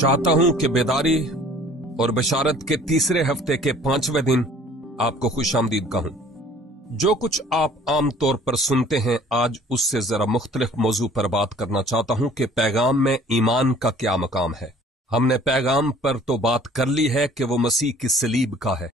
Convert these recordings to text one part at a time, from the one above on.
चाहता हूं कि बेदारी और बशारत के तीसरे हफ्ते के 5वें दिन आपको खुशामदीद कहूं। जो कुछ आप आम तौर पर सुनते हैं, आज उससे जरा मुख्तलिफ मौजू पर बात करना चाहता हूं कि पैगाम में ईमान का क्या मकाम है। हमने पैगाम पर तो बात कर ली है कि वो मसीह की सलीब का है,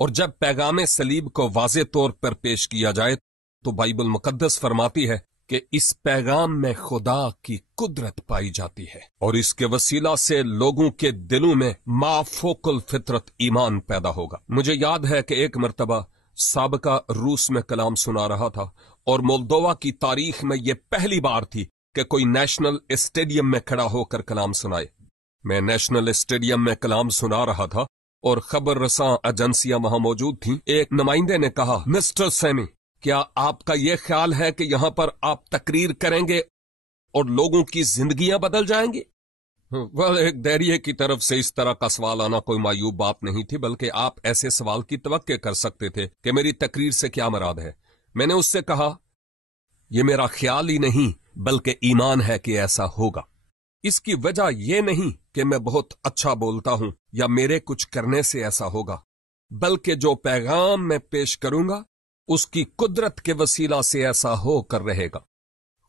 और जब पैगाम सलीब को वाज़े तौर पर पेश किया जाए तो बाइबल मुकद्दस फरमाती है कि इस पैगाम में खुदा की कुदरत पाई जाती है और इसके वसीला से लोगों के दिलों में माफोकल फितरत ईमान पैदा होगा। मुझे याद है कि एक मर्तबा साबका रूस में कलाम सुना रहा था और मोल्दोवा की तारीख में यह पहली बार थी कि कोई नेशनल स्टेडियम में खड़ा होकर कलाम सुनाए। मैं नेशनल स्टेडियम में कलाम सुना रहा था और खबर रसां एजेंसियां वहां मौजूद थीं। एक नुमाइंदे ने कहा, मिस्टर सैमी, क्या आपका यह ख्याल है कि यहां पर आप तकरीर करेंगे और लोगों की जिंदगियां बदल जाएंगी? वह एक दैरिये की तरफ से इस तरह का सवाल आना कोई मायूब बात नहीं थी, बल्कि आप ऐसे सवाल की तवक्के कर सकते थे कि मेरी तकरीर से क्या मुराद है। मैंने उससे कहा, यह मेरा ख्याल ही नहीं बल्कि ईमान है कि ऐसा होगा। इसकी वजह यह नहीं कि मैं बहुत अच्छा बोलता हूं या मेरे कुछ करने से ऐसा होगा, बल्कि जो पैगाम मैं पेश करूंगा उसकी कुदरत के वसीला से ऐसा होकर रहेगा।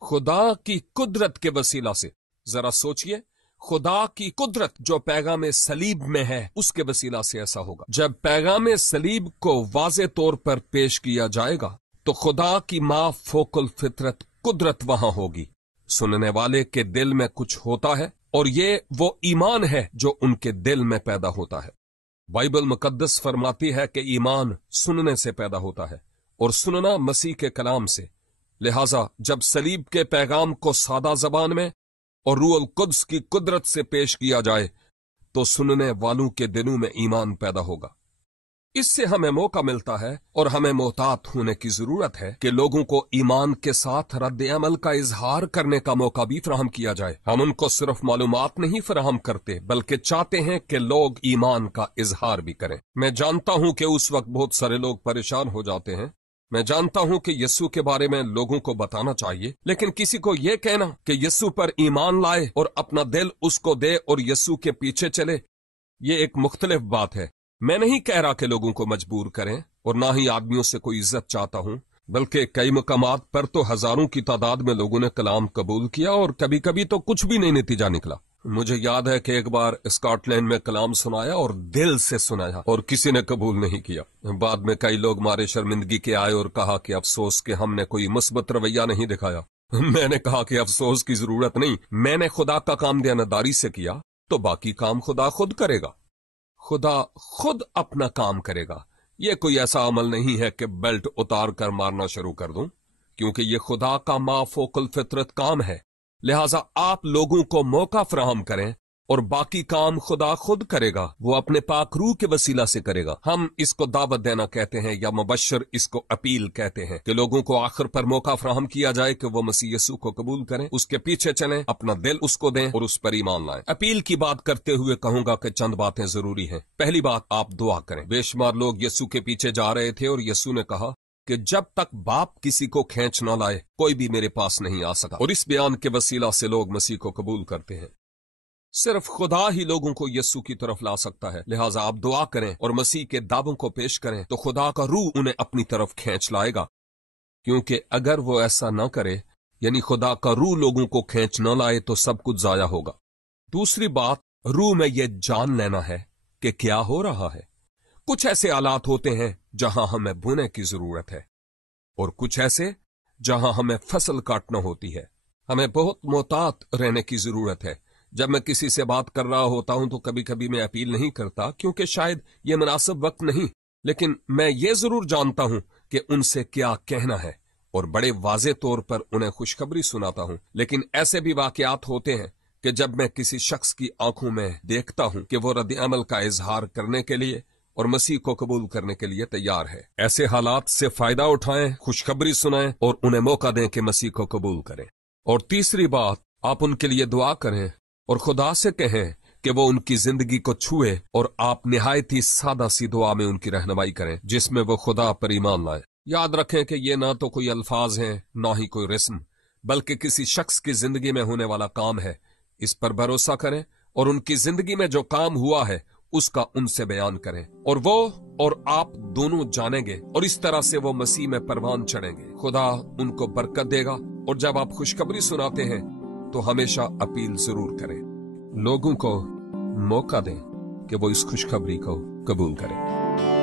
खुदा की कुदरत के वसीला से, जरा सोचिए, खुदा की कुदरत जो पैगाम सलीब में है उसके वसीला से ऐसा होगा। जब पैगाम सलीब को वाज़े तौर पर पेश किया जाएगा तो खुदा की माफोकल फितरत कुदरत वहां होगी। सुनने वाले के दिल में कुछ होता है और ये वो ईमान है जो उनके दिल में पैदा होता है। बाइबल मुकद्दस फरमाती है कि ईमान सुनने से पैदा होता है और सुनना मसीह के कलाम से। लिहाजा जब सलीब के पैगाम को सादा जबान में और रूह अल कुद्स की कुदरत से पेश किया जाए तो सुनने वालों के दिलों में ईमान पैदा होगा। इससे हमें मौका मिलता है और हमें मोहतात होने की जरूरत है कि लोगों को ईमान के साथ रद्द अमल का इजहार करने का मौका भी फराहम किया जाए। हम उनको सिर्फ मालूमात नहीं फराहम करते बल्कि चाहते हैं कि लोग ईमान का इजहार भी करें। मैं जानता हूं कि उस वक्त बहुत सारे लोग परेशान हो जाते हैं। मैं जानता हूं कि यीशु के बारे में लोगों को बताना चाहिए, लेकिन किसी को यह कहना कि यीशु पर ईमान लाए और अपना दिल उसको दे और यीशु के पीछे चले, ये एक मुख्तलिफ बात है। मैं नहीं कह रहा कि लोगों को मजबूर करें और ना ही आदमियों से कोई इज्जत चाहता हूं, बल्कि कई मकामात पर तो हजारों की तादाद में लोगों ने कलाम कबूल किया और कभी कभी तो कुछ भी नहीं नतीजा निकला। मुझे याद है कि एक बार स्कॉटलैंड में कलाम सुनाया और दिल से सुनाया और किसी ने कबूल नहीं किया। बाद में कई लोग मारे शर्मिंदगी के आए और कहा कि अफसोस कि हमने कोई मुस्बत रवैया नहीं दिखाया। मैंने कहा कि अफसोस की जरूरत नहीं, मैंने खुदा का काम दयानतदारी से किया तो बाकी काम खुदा खुद करेगा। खुदा खुद अपना काम करेगा। यह कोई ऐसा अमल नहीं है कि बेल्ट उतार कर मारना शुरू कर दूं, क्योंकि यह खुदा का माफोकल फितरत काम है। लिहाजा आप लोगों को मौका फराहम करें और बाकी काम खुदा खुद करेगा। वो अपने पाक रूह के वसीला से करेगा। हम इसको दावत देना कहते हैं या मुबश्शिर इसको अपील कहते हैं कि लोगों को आखिर पर मौका फराहम किया जाए कि वो मसीह यीशु को कबूल करें, उसके पीछे चलें, अपना दिल उसको दें और उस पर ईमान लाएं। अपील की बात करते हुए कहूंगा कि चंद बातें जरूरी हैं। पहली बात, आप दुआ करें। बेशुमार लोग यीशु के पीछे जा रहे थे और यीशु ने कहा कि जब तक बाप किसी को खींच न लाए कोई भी मेरे पास नहीं आ सका, और इस बयान के वसीला से लोग मसीह को कबूल करते हैं। सिर्फ खुदा ही लोगों को यीशु की तरफ ला सकता है। लिहाजा आप दुआ करें और मसीह के दावों को पेश करें तो खुदा का रूह उन्हें अपनी तरफ खींच लाएगा, क्योंकि अगर वो ऐसा न करे, यानी खुदा का रूह लोगों को खींच न लाए, तो सब कुछ जाया होगा। दूसरी बात, रूह में यह जान लेना है कि क्या हो रहा है। कुछ ऐसे हालात होते हैं जहां हमें बोने की जरूरत है और कुछ ऐसे जहां हमें फसल काटना होती है। हमें बहुत मोहतात रहने की जरूरत है। जब मैं किसी से बात कर रहा होता हूं तो कभी कभी मैं अपील नहीं करता, क्योंकि शायद यह मुनासिब वक्त नहीं, लेकिन मैं ये जरूर जानता हूं कि उनसे क्या कहना है और बड़े वाज़े तौर पर उन्हें खुशखबरी सुनाता हूं। लेकिन ऐसे भी वाकयात होते हैं कि जब मैं किसी शख्स की आंखों में देखता हूं कि वो रद्द अमल का इजहार करने के लिए और मसीह को कबूल करने के लिए तैयार है। ऐसे हालात से फायदा उठाएं, खुशखबरी सुनाएं और उन्हें मौका दें कि मसीह को कबूल करें। और तीसरी बात, आप उनके लिए दुआ करें और खुदा से कहें कि वो उनकी जिंदगी को छुए और आप निहायत ही सादा सी दुआ में उनकी रहनुमाई करें जिसमें वो खुदा पर ईमान लाए। याद रखें कि ये ना तो कोई अल्फाज हैं, ना ही कोई रस्म, बल्कि किसी शख्स की जिंदगी में होने वाला काम है। इस पर भरोसा करें और उनकी जिंदगी में जो काम हुआ है उसका उनसे बयान करें, और वो और आप दोनों जानेंगे, और इस तरह से वो मसीह में परवान चढ़ेंगे। खुदा उनको बरकत देगा। और जब आप खुशखबरी सुनाते हैं तो हमेशा अपील जरूर करें, लोगों को मौका दें कि वो इस खुशखबरी को कबूल करें।